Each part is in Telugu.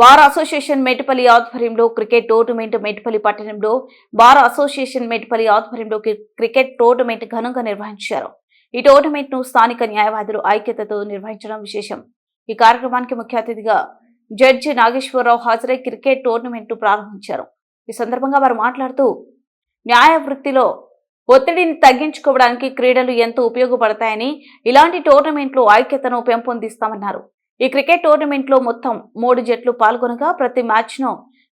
బార్ అసోసియేషన్ మేటిపల్లి ఆధ్వర్యంలో క్రికెట్ టోర్నమెంట్ మేటిపల్లి పట్టణంలో బార్ అసోసియేషన్ మేటిపల్లి ఆధ్వర్యంలో క్రికెట్ టోర్నమెంట్ ఘనంగా నిర్వహించారు. ఈ టోర్నమెంట్ ను స్థానిక న్యాయవాదులు ఐక్యతతో నిర్వహించడం విశేషం. ఈ కార్యక్రమానికి ముఖ్య అతిథిగా జడ్జి నాగేశ్వరరావు హాజరై క్రికెట్ టోర్నమెంట్ ను ప్రారంభించారు. ఈ సందర్భంగా వారు మాట్లాడుతూ న్యాయ వృత్తిలో ఒత్తిడిని తగ్గించుకోవడానికి క్రీడలు ఎంతో ఉపయోగపడతాయని, ఇలాంటి టోర్నమెంట్లు ఐక్యతను పెంపొందిస్తామన్నారు. ఈ క్రికెట్ టోర్నమెంట్ లో మొత్తం 3 జట్లు పాల్గొనగా ప్రతి మ్యాచ్ ను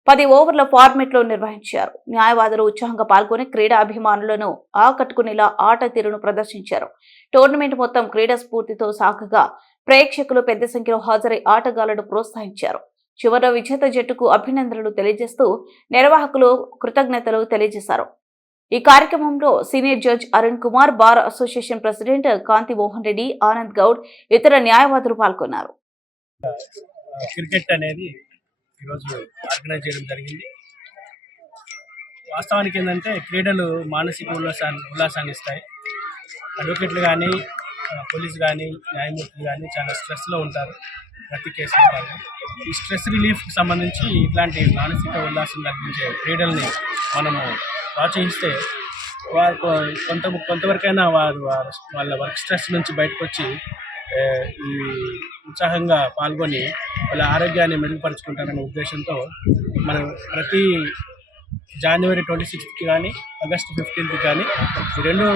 10 ఓవర్ల ఫార్మెట్ లో నిర్వహించారు. న్యాయవాదులు ఉత్సాహంగా పాల్గొని క్రీడా అభిమానులను ఆకట్టుకునేలా ఆట తీరును ప్రదర్శించారు. టోర్నమెంట్ మొత్తం క్రీడా స్ఫూర్తితో సాగగా ప్రేక్షకులు పెద్ద సంఖ్యలో హాజరై ఆటగాళ్లను ప్రోత్సహించారు. చివరిలో విజేత జట్టుకు అభినందనలు తెలియజేస్తూ నిర్వాహకులు కృతజ్ఞతలు తెలియజేశారు. ఈ కార్యక్రమంలో senior judge Arun Kumar, bar association president Kanthi Mohan Reddy, Anand Goud, ఇతర న్యాయవాదులు పాల్గొన్నారు. క్రికెట్ అనేది ఈరోజు ఆర్గనైజ్ చేయడం జరిగింది. వాస్తవానికి ఏంటంటే క్రీడలు మానసిక ఉల్లాసాన్ని ఇస్తాయి. అడ్వకేట్లు కానీ, పోలీసు కానీ, న్యాయమూర్తులు కానీ చాలా స్ట్రెస్లో ఉంటారు ప్రతి కేసులో. ఈ స్ట్రెస్ రిలీఫ్కి సంబంధించి ఇట్లాంటి మానసిక ఉల్లాసం కల్పించే క్రీడల్ని మనము ప్రోత్సహిస్తే వారు కొంతవరకైనా వాళ్ళ వర్క్ స్ట్రెస్ నుంచి బయటకు వచ్చి ఈ ఉత్సాహంగా పాల్గొని వాళ్ళ ఆరోగ్యాన్ని మెరుగుపరుచుకుంటారనే ఉద్దేశంతో మనం ప్రతి జనవరి 26కి కానీ ఆగస్టు 15కి కానీ ఈ 2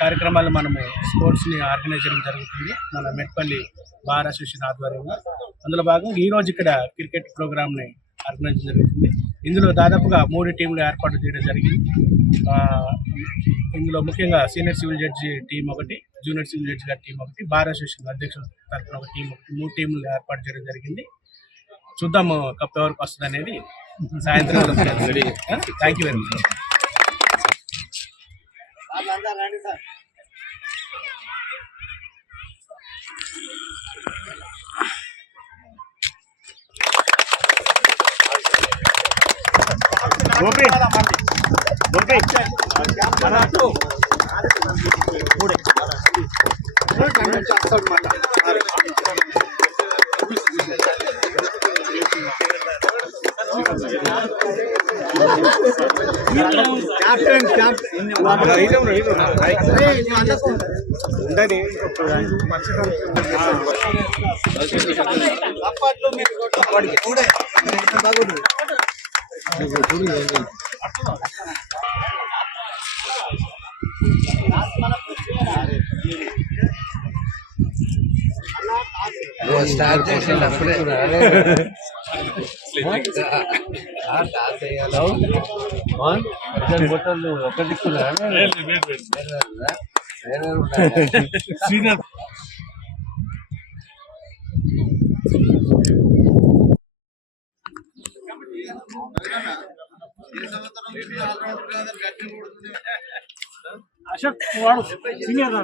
కార్యక్రమాలు మనము స్పోర్ట్స్ని ఆర్గనైజ్ చేయడం జరుగుతుంది మన మెట్పల్లి బార్ అసోసియేషన్ ఆధ్వర్యంలో. అందులో భాగంగా ఈరోజు ఇక్కడ క్రికెట్ ప్రోగ్రామ్ని ఆర్గనైజ్ జరుగుతుంది. ఇందులో దాదాపుగా 3 టీంలు ఏర్పాటు చేయడం జరిగింది. ఇందులో ముఖ్యంగా సీనియర్ సివిల్ జడ్జి టీం ఒకటి, జూనియర్ సివిల్ జడ్జి గారి టీం ఒకటి, బార్ అసోసియేషన్ అధ్యక్షుల తరఫున ఒక టీం ఒకటి, 3 టీంలు ఏర్పాటు చేయడం జరిగింది. చూద్దాము కప్ ఎవరికి వస్తుంది అనేది సాయంత్రం. Thank you very much. Start చేసినప్పుడే బొట్టలు ఒకటి అశోక్ వాడు సీనియర్